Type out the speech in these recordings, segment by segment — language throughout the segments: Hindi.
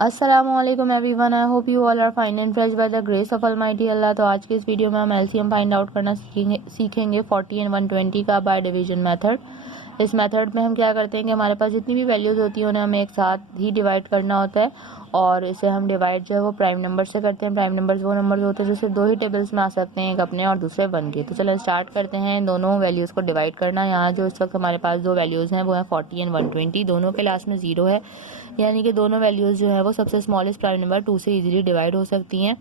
अस्सलामुअलैकुम everyone, I hope you all are fine and fresh by the grace of almighty Allah. तो आज के इस वीडियो में हम एलसीएम फाइंड आउट करना सीखेंगे 40 एंड 120 का बाय डिवीजन मेथड। इस मेथड में हम क्या करते हैं कि हमारे पास जितनी भी वैल्यूज़ होती हैं उन्हें हमें एक साथ ही डिवाइड करना होता है, और इसे हम डिवाइड जो है वो प्राइम नंबर से करते हैं। प्राइम नंबर्स वो नंबर्स होते हैं जो सिर्फ दो ही टेबल्स में आ सकते हैं, एक अपने और दूसरे वन के। तो चलो स्टार्ट करते हैं दोनों वैल्यूज़ को डिवाइड करना। यहाँ जो इस वक्त हमारे पास दो वैल्यूज़ हैं वो हैं 40 एंड 120। दोनों के लास्ट में 0 है, यानी कि दोनों वैल्यूज़ जो है वो सबसे स्मॉलेस्ट प्राइम नंबर 2 से इजीली डिवाइड हो सकती हैं।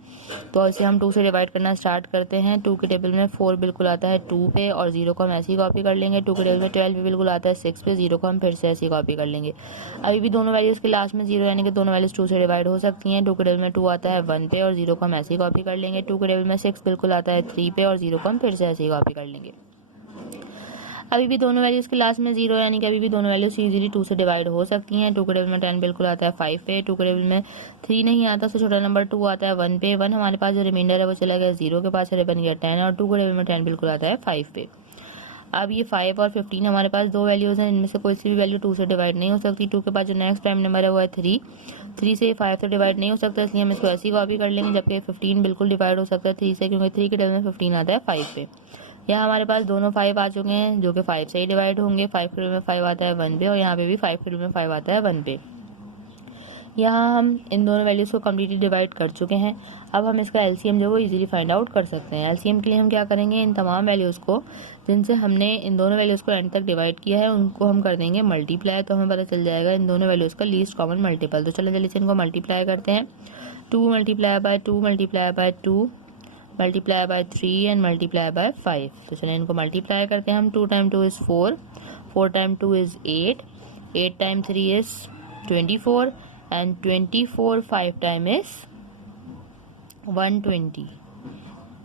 तो इसे हम 2 से डिवाइड करना स्टार्ट करते हैं। 2 के टेबल में 4 बिल्कुल आता है 2 पे, और 0 को हम ऐसे ही कॉपी कर लेंगे। 2 के टेबल में 12 भी बिल्कुल आता है 6 पे, 0 को हम फिर से ऐसे ही कॉपी कर लेंगे। अभी भी दोनों वैल्यूज़ के लास्ट में 0, यानी कि दोनों वैल्यूज़ 2 से डिवाइड हो सकती हैं। 2 के टेबल में 2 आता है 1 पे, और 0 को हम ऐसे ही कॉपी कर लेंगे। 2 के टेबल में 6 बिल्कुल आता है 3 पे, और 0 को हम फिर से ऐसे ही कॉपी कर लेंगे। अभी भी दोनों वैल्यूज़ के लास्ट में 0, यानी कि अभी भी दोनों वैल्यूज इजीली 2 से डिवाइड हो सकती हैं। 2 के टेबल में 10 बिल्कुल आता है 5 पे। 2 के टेबल में 3 नहीं आता, उससे छोटा नंबर 2 आता है 1 पे। 1 हमारे पास जो रिमाइंडर है वो चला गया 0 के पास, बन गया 10, और 2 के टेबल में 10 बिल्कुल आता है 5 पे। अब ये 5 और 15 हमारे पास दो वैल्यूज़ हैं, इनमें से कोई सी भी वैल्यू 2 से डिवाइड नहीं हो सकती। 2 के पास जो नेक्स्ट प्राइम नंबर है वो है 3। 3 से 5 से डिवाइड नहीं हो सकता, इसलिए हम इसको ऐसी कॉपी कर लेंगे। जबकि 15 बिल्कुल डिवाइड हो सकता है 3 से, क्योंकि 3 के टेबल में 15 आता है 5 पे। यहाँ हमारे पास दोनों 5 आ चुके हैं जो कि 5 से ही डिवाइड होंगे। 5 के रूप में 5 आता है 1 पे, और यहाँ पे भी 5 के रूप में 5 आता है 1 पे। यहाँ हम इन दोनों वैल्यूज़ को कम्प्लीटली डिवाइड कर चुके हैं। अब हम इसका एलसीएम जो वो इजीली फाइंड आउट कर सकते हैं। एलसीएम के लिए हम क्या करेंगे, इन तमाम वैल्यूज़ को जिनसे हमने इन दोनों वैल्यूज़ को एंड तक डिवाइड किया है उनको हम कर देंगे मल्टीप्लाई। तो हमें पता चल जाएगा इन दोनों वैल्यूज़ का लीस्ट कॉमन मल्टीपल। तो चलो जल्दी से इनको मल्टीप्लाई करते हैं। 2 multiply by 2 multiply by 2 multiply by 3 and multiply by 5। तो चलिए इनको मल्टीप्लाई करते हैं हम। 2 time 2 is 4, 4 time 2 is 8, 8 time 3 is 24, and 24 5 time is 120।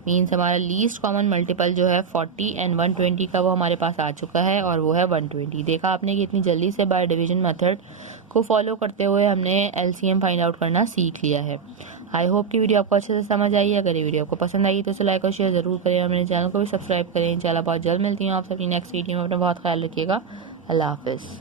Means हमारा लीस्ट कॉमन मल्टीपल जो है 40 एंड 120 का वो हमारे पास आ चुका है, और वो है 120। देखा आपने कि इतनी जल्दी से बाय डिवीजन मेथड को फॉलो करते हुए हमने एलसीएम फाइंड आउट करना सीख लिया है। आई होप कि वीडियो आपको अच्छे से समझ आई है। अगर ये वीडियो आपको पसंद आई तो उसे लाइक और शेयर ज़रूर करें, और मेरे चैनल को भी सब्सक्राइब करें। इंशाल्लाह बहुत जल्द मिलती हूँ आप सबकी नेक्स्ट वीडियो में। अपना बहुत ख्याल रखिएगा। अल्लाह हाफिज़।